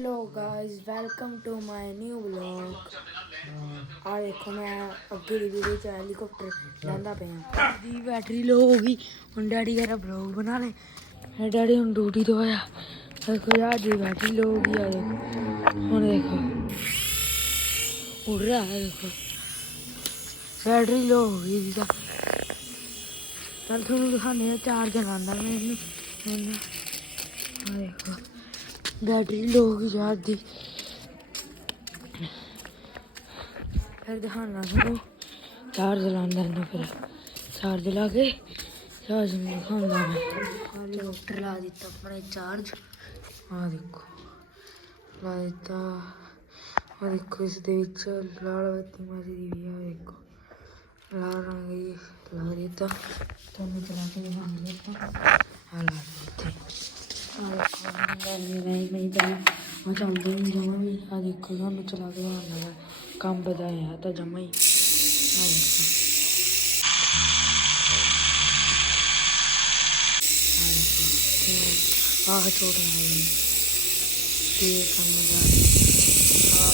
Hello guys welcome to my new vlog ਆ ਦੇਖੋ ਮੈਂ ਅੱਗੇ ਦੀ ਵੀਡੀਓ ਚ ਹੈਲੀਕਾਪਟਰ ਲੈਂਦਾ ਪਿਆ। ਦੀ ਬੈਟਰੀ ਲੋ ਹੋ ਗਈ। ਹੁਣ ਡੈਡੀ ਕਹਿੰਦਾ ਵਲੌਗ ਬਣਾ ਲੈ। ਡੈਡੀ ਹੁਣ ਡਿਊਟੀ ਤੋਂ ਆਇਆ। ਦੇਖੋ ਯਾਰ ਦੀ ਬੈਟਰੀ ਲੋ ਹੋ ਗਈ ਆ ਦੇਖੋ। ਹੁਣ ਦੇਖੋ। ਉੜ ਰਿਹਾ ਹੈ ਦੇਖੋ। ਬੈਟਰੀ ਲੋ ਹੋ ਗਈ ਜੀ ਤਾਂ। ਤੁਹਾਨੂੰ ਦਿਖਾਣੇ ਆ ਚਾਰਜ ਲਾਉਂਦਾ ਮੈਂ ਇਹਨੂੰ ਆ ਦੇਖੋ। ਬੈਟਰੀ ਲੋ ਗਈ ਚਾਰਜ ਦੀ। ਫਿਰ ਦਿਖਾਣਾ ਤੁਹਾਨੂੰ। ਚਾਰਜ ਲਾਉਂਦਾ ਇਹਨੂੰ ਫਿਰ। ਚਾਰਜ ਲਾ ਕੇ ਚਾਰਜ ਨੂੰ ਦਿਖਾਉਂਦਾ ਮੈਂ ਚਲੋਟਰ ਲਾ ਦਿੱਤਾ ਆਪਣੇ ਚਾਰਜ ਆ ਦੇਖੋ। ਲਾ ਦਿੱਤਾ। ਆ ਦੇਖੋ ਇਸ ਦੇ ਵਿੱਚ ਲਾਲ ਬੱਤੀ ਮਾਰੀ ਦੀ ਵੀ ਆ ਦੇਖੋ। ਲਾਲ ਰੰਗ ਦੀ ਲਾ ਦਿੱਤਾ। ਤੁਹਾਨੂੰ ਚਲਾ ਕੇ ਦਿਖਾਉਂਦੇ ਆਪਾਂ। ਆ ਲਾ ਦਿੱਤੇ ਆ ਦੇਖੋ ਨਹੀਂ ਨਹੀਂ ਨਹੀਂ ਤਾਂ ਮੈਂ ਚੱਲਦਾ ਨਹੀਂ ਜਮਾ ਵੀ ਆ ਦੇਖੋ ਤੁਹਾਨੂੰ ਚਲਾ ਕੇ ਦਿਖਾਉਂਦਾ ਕੰਮ ਬਦਾਇਆ ਤਾਂ ਜਮਾ ਹੀ। ਆ ਦੇਖੋ ਆਹ ਛੋਟ ਮਾਰੀ ਤੇ ਕੰਮ ਦਾ ਆ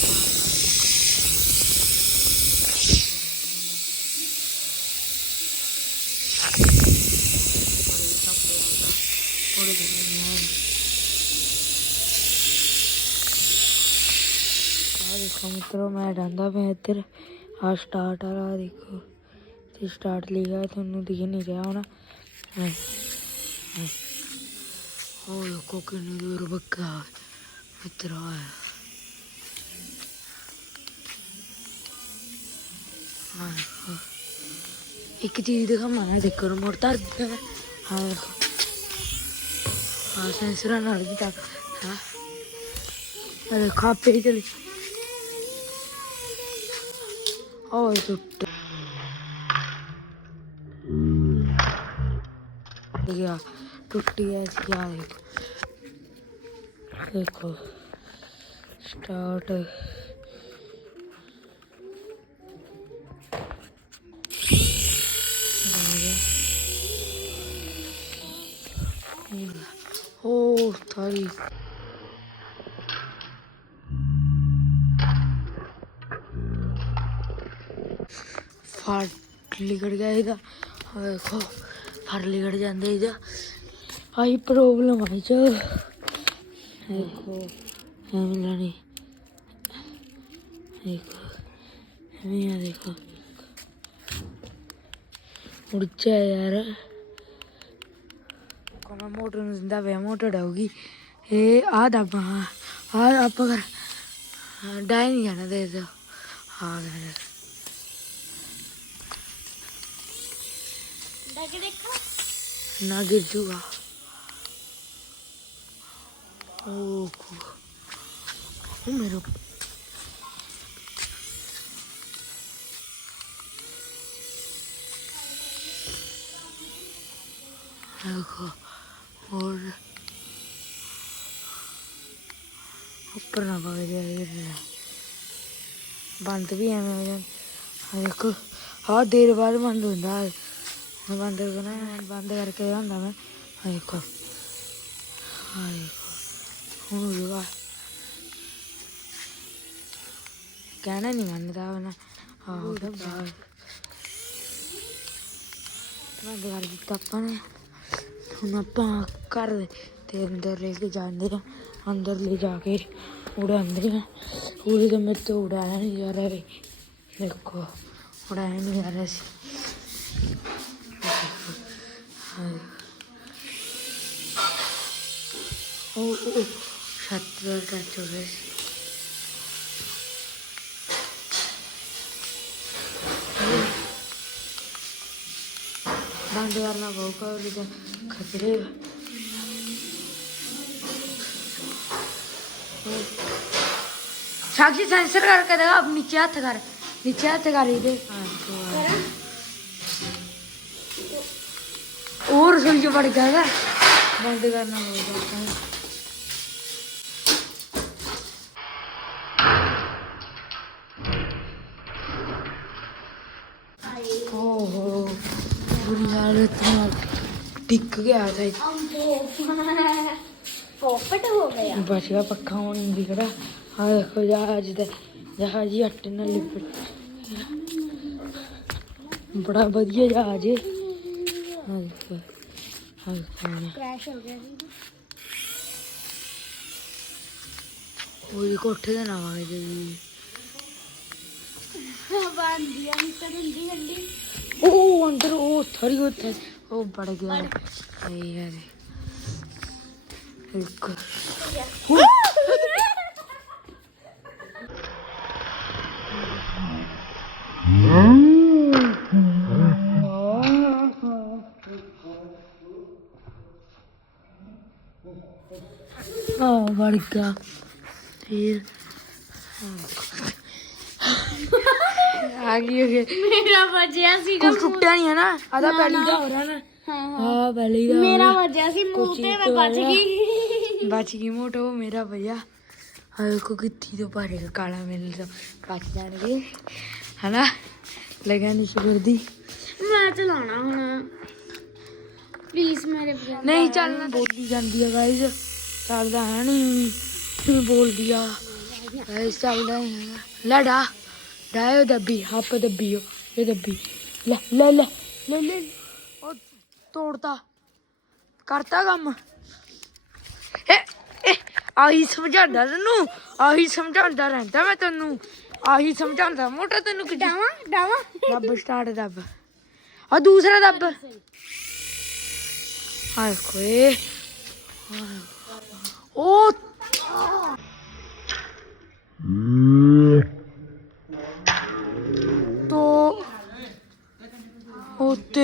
ਆ ਦੇਖੋ ਮਿੱਤਰੋ, ਮੈਂ ਡਾਂਦਾ ਪਿਆ ਇੱਧਰ। ਆ ਸਟਾਰਟ ਆ ਆਹ ਦੇਖੋ। ਤੇ ਸਟਾਰਟ ਲਿਖਿਆ ਤੁਹਾਨੂੰ ਦਿਖ ਨਹੀਂ ਰਿਹਾ ਹੋਣਾ। ਉਹ ਦੇਖੋ ਕਿੰਨੀ ਦੂਰ ਬੱਗਾ ਮਿੱਤਰੋ। ਇੱਕ ਚੀਜ਼ ਦਿਖਾਵਾਂ ਨਾ, ਦੇਖੋ, ਰਿਮੋਟ ਧਰ ਦਿੱਤਾ ਹਾਂ, ਦੇਖੋ। ਹਾਂ, ਸੈਂਸਰਾਂ ਨਾਲ ਵੀ ਤਾਂ, ਹਾਂ। ਅਰੇ ਖਾਪੇ ਹੀ ਚਲੀ। ਓਏ ਟੁੱਟ ਗਿਆ ਟੁੱਟ ਗਿਆ ਸੀ ਆ ਫਟ ਲਿਗੜ ਗਿਆ ਇਹਦਾ। ਆਹ ਦੇਖੋ ਫੜ ਲਿਗੜ ਜਾਂਦੇ ਇਹਦਾ। ਆਈ ਪ੍ਰੋਬਲਮ ਆਈ ਚ ਦੇਖੋ, ਐਵੇਂ ਲਾਣੀ ਦੇਖੋ, ਐਵੇਂ ਆ ਦੇਖੋ। ਉੜਚਾ ਯਾਰ। ਕੋਮਾ ਮੋਟਰ ਨੂੰ ਜਿੰਦਾ ਵੇ ਮੋਟਰ ਡਾਉਗੀ ਇਹ ਆ ਦੱਬਾ ਆ, ਆਪਾਂ ਕਰ। ਡਾਈ ਨਹੀਂ ਜਾਣਾ ਦੇ ਦੋ ਆ ਗਿਆ। ਨਾ ਗਿਰ ਜੂਗਾ। ਉਹ ਉਹ ਮੇਰਾ ਦੇਖੋ और ਉੱਪਰ ਨਾ ਪਾ ਜਾਏ ਬੰਦ ਵੀ ਐਵੇਂ ਹੋ ਜਾਂਦਾ। ਦੇਖੋ ਹਾਂ ਦੇਰ ਬਾਅਦ ਬੰਦ ਹੁੰਦਾ। ਹੈ। ਹੁਣ ਬੰਦ ਕਰਨਾ ਬੰਦ ਕਰਕੇ ਹੁੰਦਾ ਮੈਂ। ਆਹ ਦੇਖੋ ਆਹ ਹੁਣ ਹੋ ਜਾਊਗਾ ਕਹਿਣਾ ਨਹੀਂ ਮੰਨਦਾ ਉਹਨਾਂ ਆਹੋ ਤਾਂ ਬਾਹਰ। ਬੰਦ ਕਰ ਦਿੱਤਾ ਆਪਾਂ ਨੇ। ਹੁਣ ਆਪਾਂ ਘਰ ਦੇ ਅੰਦਰ ਲੈ ਕੇ ਜਾਂਦੇ ਆ। ਅੰਦਰ ਲੈ ਜਾ ਕੇ ਉਡਾਉਂਦੇ ਆ। ਉਰੇ ਤਾਂ ਮੇਰੇ ਤੋਂ ਉਡਾਇਆ ਨਹੀਂ ਜਾ ਰਿਹਾ ਵੇ ਦੇਖੋ ਉਡਾਇਆ ਨਹੀਂ ਜਾ ਰਿਹਾ ਸੀ। ও ও সাতটা চলে ભાંડવારના બહુ કયો લીધા ખતરે સાક્ષી સેન્સર કર કે દેવા નીચે હાથ કર નીચે હાથ કરી દે ઓર સુલજ પડ ગયા ભાંડવારના બહુ કયો ਬੁਰੀ ਹਾਲਤ ਨਾਲ ਟਿਕ ਗਿਆ था। ਪੋਪਟ ਹੋ ਗਿਆ ਬਚ ਗਿਆ ਪੱਖਾ ਹੁਣ ਦੀ ਖੜਾ ਆ ਦੇਖੋ ਜਹਾਜ਼ ਦਾ ਜਹਾਜ਼ ਹੀ ਆਟੇ ਨਾਲ ਲਿਪਟ ਬੜਾ ਵਧੀਆ ਜਹਾਜ਼ ਹੈ ਆ ਦੇਖੋ ਆ ਦੇਖੋ ਹੁਣ। ਕ੍ਰੈਸ਼ ਹੋ ਗਿਆ ਸੀ ਉਹਦੀ ਕੋਠੇ ਦੇ ਨਾਲ ਆ ਜੀ ਬੰਦੀ ਆ ਮਿੱਟਰ ਹਿੰਦੀ ਹੰਦੀ ਉਹ ਅੰਦਰ ਉਹ ਥਰੀ ਉੱਥੇ ਉਹ ਬੜ ਗਿਆ। ਇਹ ਯਾਰ ਇੱਕ ਆ ਵੜ ਗਿਆ। ਫਿਰ। ਆ ਗਈ ਹੋ ਗਈ। ਮੇਰਾ ਵਜਿਆ ਸੀਗਾ ਕੁਝ ਟੁੱਟਿਆ ਨਹੀਂ ਹੈ ਨਾ? ਆਦਾ ਪਹਿਲੀ ਦਾ ਹੋ ਰਹਾ ਨਾ। ਹਾਂ ਹਾਂ। ਪਹਿਲੀ ਦਾ ਮੇਰਾ। ਵਜਿਆ ਸੀ ਮੂੰਹ ਤੇ ਮੈਂ ਬਚ। ਗਈ। ਬਚ ਗਈ ਮੋਟੋ ਮੇਰਾ ਭਈਆ ਹਾਂ ਕੋ ਕਿੱਥੀ ਤੋਂ ਭਾਰੇ ਕਾਲਾ ਮਿਲ ਤਾਂ ਬਚ ਜਾਣਗੇ। ਹਨਾ? ਲਗਾ ਨਹੀਂ ਸ਼ੁਕਰ ਦੀ ਮੈਂ ਚਲਾਉਣਾ ਹੁਣ। ਪਲੀਜ਼ ਮੇਰੇ ਨਹੀਂ ਚੱਲਣਾ ਬੋਲੀ ਜਾਂਦੀ ਆ ਗਾਇਸ ਚੱਲਦਾ ਹੈ ਨਹੀਂ ਤੂੰ ਬੋਲਦੀ ਆ। ਗਾਇਸ ਚੱਲਦਾ ਹੈ। ਲੜਾ। ਡਾਇਓ ਦੱਬੀ ਹੱਪ ਦੱਬੀਓ ਇਹ ਦੱਬੀ ਲੈ ਲੈ ਲੈ ਲੈ ਲੈ ਉਹ ਤੋੜਤਾ। ਕਰਤਾ ਕੰਮ। ਆਹੀ ਸਮਝਾਉਂਦਾ ਤੈਨੂੰ। ਆਹੀ ਸਮਝਾਉਂਦਾ ਰਹਿੰਦਾ ਮੈਂ ਤੈਨੂੰ। ਆਹੀ ਸਮਝਾਉਂਦਾ। ਮੋਟਾ ਤੈਨੂੰ ਕਿੱਦਾਂ ਡਾਵਾ ਡਾਵਾ। ਦੱਬ ਸਟਾਰਟ ਦੱਬ। ਆ ਦੂਸਰਾ ਦੱਬ। ਹਾਏ ਕੋਏ ਉਹ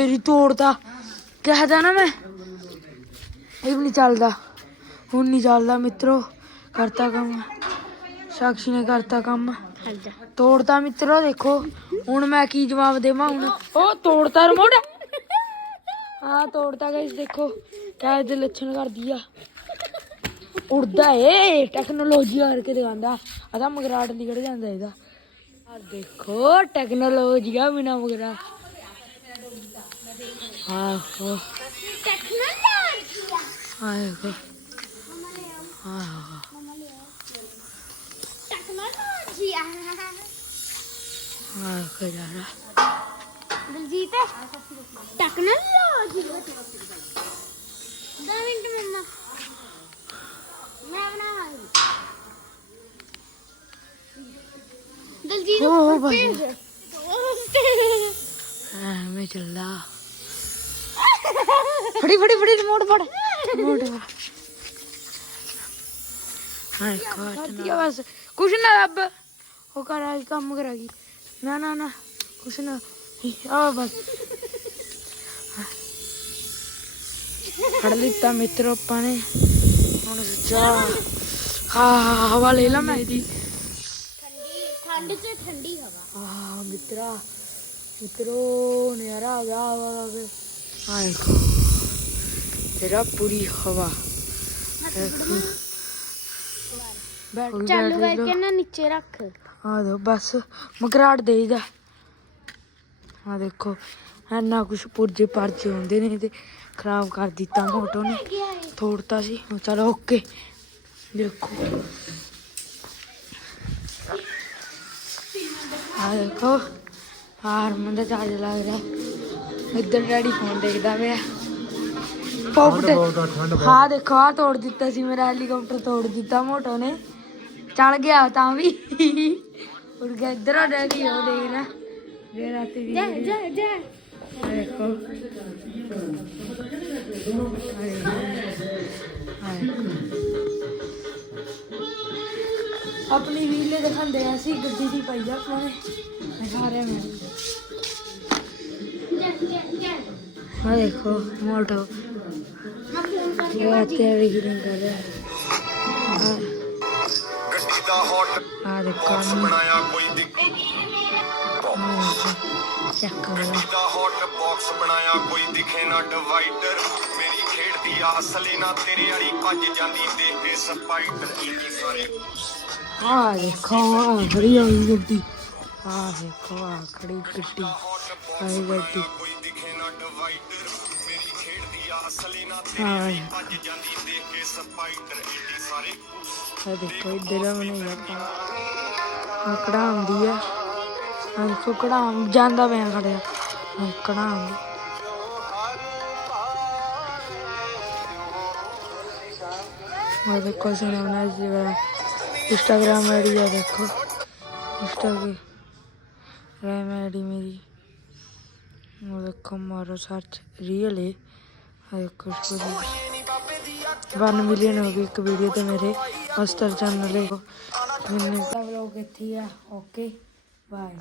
ਤੇਰੀ ਤੋੜਦਾ ਕਹਿਦਾ ਨਾ ਮੈਂ। ਇਹ ਵੀ ਨਹੀਂ ਚੱਲਦਾ। ਹੁਣ ਨਹੀਂ ਚੱਲਦਾ ਮਿੱਤਰੋ। ਕਰਤਾ ਕੰਮ। ਸਾਕਸ਼ੀ ਨੇ ਕਰਤਾ ਕੰਮ। ਤੋੜਤਾ ਮਿੱਤਰੋ ਦੇਖੋ। ਹੁਣ ਮੈਂ ਕੀ ਜਵਾਬ ਦੇਵਾਂ ਹੁਣ। ਉਹ ਤੋੜਤਾ ਰਿਮੋਟ। ਹਾਂ ਤੋੜਤਾ ਗਾਇਸ ਦੇਖੋ। ਕਿਆ ਦੇ ਲੱਛਣ ਕਰਦੀ ਆ। ਉੜਦਾ ਏ। ਟੈਕਨੋਲੋਜੀ ਕਰਕੇ ਦਿਖਾਉਂਦਾ। ਆਦਾ ਮਗਰਾਟ ਨਿਕਲ ਜਾਂਦਾ ਇਹਦਾ। ਆ ਦੇਖੋ ਟੈਕਨੋਲੋਜੀ ਆ ਬਿਨਾ ਮਗਰਾ ਆਹੋ। ਟੈਕਨੋਲੋਜੀ ਆਹੋ। ਆਹੋ। ਟੈਕਨੋਲੋਜੀ ਆਹੋ ਯਾਰਾ। ਦਲਜੀਤ ਟੈਕਨੋਲੋਜੀ ਦੋ ਮਿੰਟ ਮੰਮਾ ਮੈਂ ਬਣਾਵਾਂਗੀ। ਦਲਜੀਤ ਹੋ, ਹੋ, ਬਸ। ਭੇਜ। ਹਾਂ ਮੈਂ ਚੱਲਦਾ। ਫੜੀ ਫੜੀ ਫੜੀ ਰਿਮੋਟ ਫੜ। ਰਿਮੋਟ ਫੜ। ਹਾਂ ਕਰਤੀ ਆ ਬਸ। ਕੁਛ ਨਾ ਰੱਬ। ਉਹ ਕਰ ਆਈ ਕੰਮ ਕਰਾਗੀ। ਨਾ ਨਾ ਨਾ। ਕੁਛ ਨਾ। ਆ ਬਸ। ਫੜ ਲਿੱਤਾ ਮਿੱਤਰ ਆਪਾਂ ਨੇ। ਹੁਣ ਸੱਚਾ ਹਾਂ ਹਵਾ ਲੈ ਲਾ ਮੈਂ। ਇਹਦੀ ਠੰਡੀ ਠੰਡ ਚ ਠੰਡੀ ਹਵਾ। ਆ ਮਿੱਤਰਾ। ਮਿੱਤਰੋ ਨਜ਼ਾਰਾ ਆ ਗਿਆ ਹਵਾ ਦਾ ਤੇਰਾ ਪੂਰੀ ਹਵਾ। ਬੈਠ ਚਾਲੂ ਕਰਕੇ ਨਾ ਨੀਚੇ ਰੱਖ। ਆ ਦੋ ਬਸ। ਮਗਰਾੜ ਦੇਈਦਾ। ਆ ਦੇਖੋ ਐਨਾ ਕੁਛ ਪੁਰਜੇ ਪਰਜੇ ਹੁੰਦੇ ਨੇ ਤੇ ਖਰਾਬ ਕਰ ਦਿੱਤਾ ਮੋਟੋ ਨੇ। ਤੋੜਤਾ ਸੀ। ਚਲੋ ਓਕੇ। ਦੇਖੋ। ਆ ਦੇਖੋ। ਹਾਰਮਨ ਦਾ ਚਾਰਜ ਲੱਗ ਰਿਹਾ। ਇੱਧਰ ਡੈਡੀ ਫੋਨ ਦੇਖਦਾ ਪਿਆ। ਪੌਪਟ ਹਾਂ ਦੇਖੋ ਆ ਤੋੜ ਦਿੱਤਾ ਸੀ ਮੇਰਾ ਹੈਲੀਕਾਪਟਰ ਤੋੜ ਦਿੱਤਾ ਮੋਟੋ ਨੇ। ਚੜ ਗਿਆ ਤਾਂ ਵੀ। ਉੜ ਗਿਆ ਇੱਧਰ ਆ ਡੈਡੀ ਉਹ ਦੇਖ ਲੈ। ਜੇ ਰਾਤੀ ਦੀ ਜਾ ਜਾ ਜਾ। ਆ ਦੇਖੋ। ਆਪਣੀ ਵੀਲੇ ਦਿਖਾਉਂਦੇ ਆ ਸੀ ਗੱਡੀ ਦੀ ਪਈ ਆ ਆਪਾਂ ਨੇ ਦਿਖਾ ਰਿਹਾ ਮੈਂ। ਆ ਦੇਖੋ ਮੋਟੋ। ਇਹ ਆਤੇ ਰਿਗਰਿੰਗ ਕਰ ਰਿਹਾ ਆ ਗੱਡੀ ਦਾ ਹੌਟ ਆ ਦੇਖੋ ਬਣਾਇਆ ਕੋਈ ਚੈੱਕ ਗੱਡੀ ਦਾ ਹੌਟ ਬਾਕਸ ਬਣਾਇਆ ਕੋਈ ਦਿਖੇ ਨਾ ਡਿਵਾਈਡਰ ਮੇਰੀ ਖੇਡਦੀ ਆ ਅਸਲੀ ਨਾ ਤੇਰੇ ਵਾਲੀ ਭੱਜ ਜਾਂਦੀ ਦੇਖ ਕੇ ਸਪਾਈਡਰ ਇੰਨੀ ਸਾਰੇ ਆ ਦੇਖੋ ਆ ਖੜੀ ਹੋਈ ਗੱਡੀ। ਆ ਦੇਖੋ ਆ ਖੜੀ ਗੱਡੀ। ਆਈ ਗੱਡੀ। ਹਾਂ ਅੜੀ ਭੱਜ ਜਾਂਦੀ ਦੇਖ ਕੇ ਸਪਾਈਡਰ ਏਡੀ ਸਾਰੇ ਆ ਦੇਖੋ ਇੱਧਰ ਆ ਬਣਾਈ ਆਪਾਂ ਆ ਕਢਾਉਂਦੀ ਆ ਅੰਕੋ ਕਢਾਉਂ ਜਾਂਦਾ ਪਿਆ ਖੜਿਆ ਕਢਾਉਂਦੀ और देखो सुने अपना इंस्टाग्राम आई डी है देखो इंस्टाग्राम आई डी मेरी वो देखो मारो सर्च रियल है ਹਾਏ ਕੁਝ ਕੁਝ 1 ਮਿਲੀਅਨ ਹੋ ਗਈ ਇੱਕ ਵੀਡੀਓ ਤੇ ਮੇਰੇ ਮਾਸਟਰ ਚੈਨਲ ਦੇ ਮੈਨੂੰ ਵਲੌਗ ਇੱਥੇ ਆ। Okay bye